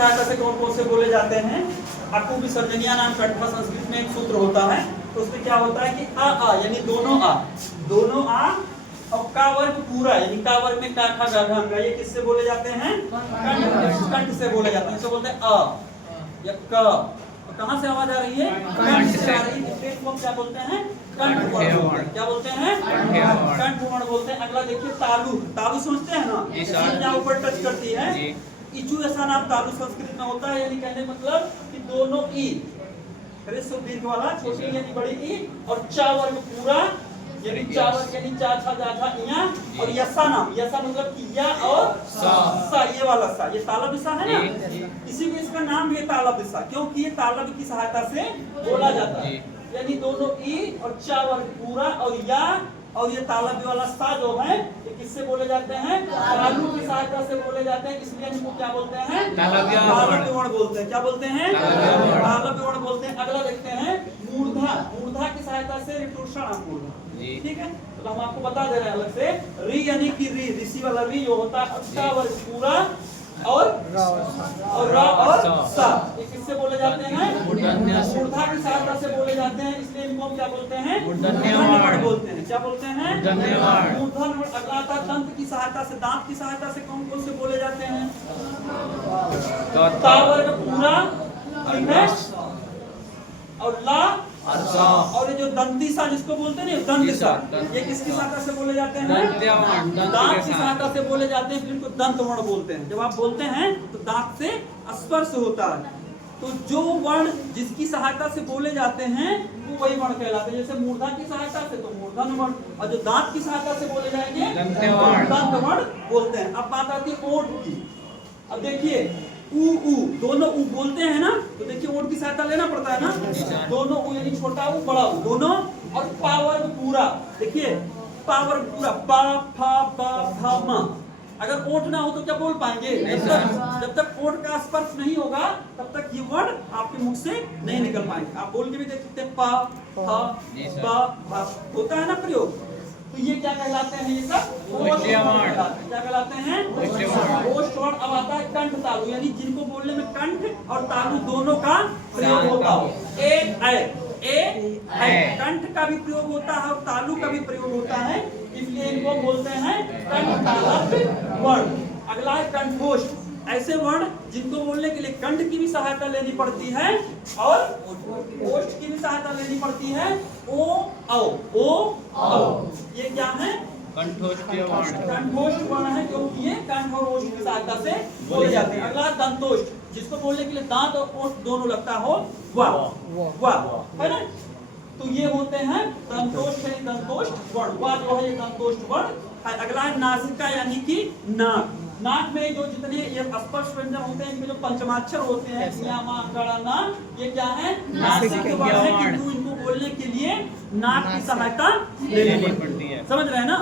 सहायता से कौन कौन से बोले जाते हैं? अकु विसर्जनीय नाम कठोर संस्कृत में एक सूत्र होता है, तो उसमें क्या होता है कि आ यानी दोनों आ और का वर्ग पूरा यानी का वर्ग में का खा गा घा गा, ये किससे बोले जाते हैं? कंठ से बोले जाते हैं। इसे बोलते हैं अ या क। तो कहां से आवाज आ रही है? कंठ से आ रही है। इसलिए इसको क्या बोलते हैं? कंठ वर्ण। क्या बोलते हैं? कंठ वर्ण बोलते हैं। अगला देखिए तालु। तालु समझते हैं ना? इसमें ऊपर टच करती है। इचू ऐसा नाम तालु संस्कृत में होता है, यानी कहने मतलब कि दोनों ई ह्रस्व दीर्घ वाला छोटी यानी बड़ी ई और चा वर्ग पूरा यानी चा वर्ग यानी चा छा जा छा इया और यसा नाम। यसा मतलब कि या और सा, ये वाला सा, ये तालब सा है ना, इसी में इसका नाम भी तालब सा, क्योंकि ये तालब की सहायता से बोला जाता है। यानी दोनों ई और चा वर्ग पूरा और या और ये तालब वाला सा जो है ये किससे बोले जाते हैं? तालु की सहायता से बोले जाते हैं, इसलिए इनको क्या बोलते हैं? तालव्य वर्ण बोलते हैं। क्या बोलते हैं? तालव्य वर्ण बोलते हैं। अगला देखते हैं मूर्धा। मूर्धा की सहायता से ऋतुषण मूर्धा, ठीक है, तो हम आपको बता दे रहे हैं अलग से। री यानी कि ऋषि वाला री जो होता है अच्छा वर्ग पूरा और रा और सा, ये किससे बोले जाते हैं? मूर्धा की सहायता से बोले जाते हैं, इसलिए इनको क्या बोलते हैं? मूर्धन्य बोलते हैं। क्या बोलते हैं? मूर्धन्य। अगला आता है दंत की सहायता से। दांत की सहायता से कौन कौन से बोले जाते हैं? ता वर्ग पूरा, ठीक है, और ला और ये जो दंतिसा जिसको बोलते हैं दंतिसा, ये किसकी सहायता से बोले जाते हैं? दांत की सहायता से बोले जाते हैं, फिर इनको दंत वर्ण बोलते हैं। जब आप बोलते हैं तो दांत से स्पर्श होता है, तो जो वर्ण जिसकी सहायता से बोले जाते हैं वो वही वर्ण कहलाते हैं। जैसे मूर्धा की सहायता से तो मूर्धन्य वर्ण, और जो दांत की सहायता से बोले जाएंगे दंत वर्ण बोलते हैं। अब बात आती है ओठ की। अब देखिए ऊ दोनों ऊ बोलते हैं ना, तो देखिए ओठ की सहायता लेना पड़ता है ना। दोनों ऊ यानी छोटा ऊ बड़ा ऊ दोनों, और पावर पूरा। देखिए पावर पूरा पा फा बा भा मा। अगर ओठ ना हो तो क्या बोल पाएंगे? जब तक ओठ का स्पर्श नहीं होगा तब तक ये वर्ड आपके मुख से नहीं निकल पाएंगे। आप बोल के भी देख सकते हैं पा फा बा भा, होता है ना प्रयोग। तो ये क्या कहलाते हैं? ये सब क्या कहलाते हैं? ओष्ठ वर्ण। अब आता है कंठ तालु, यानी जिनको बोलने में कंठ और तालु दोनों का प्रयोग होता हो। कंठ का भी प्रयोग होता है और तालु का भी प्रयोग होता है, इसलिए इनको बोलते हैं कंठ तालव्य वर्ण। अगला है कंठोष्ठ। ऐसे वर्ण जिनको बोलने के लिए कंठ की भी सहायता लेनी पड़ती है और ओष्ठ की भी सहायता लेनी पड़ती है। ओ औ ये क्या है? कंठोष्ठ वर्ण है, क्योंकि ये कंठ और ओष्ठ की सहायता से बोले जाते हैं। अगला दंतोष्ठ, जिसको बोलने के लिए दांत और ओष्ठ दोनों लगता हो वाह है ना, तो ये होते हैं दंतोष्ठ है। दंतोष्ठ वर्ण वाह जो है ये दंतोष्ठ वर्ण है। अगला है नासिका यानी कि नाक। नाक में जो जितने ये स्पर्श व्यंजन होते हैं, इनमें जो पंचमाक्षर होते हैं यामा गड़ा ना, ये क्या है? नासिक वर्ण है, किंतु इनको बोलने के लिए नाक की सहायता लेनी पड़ती है। समझ रहे हैं ना?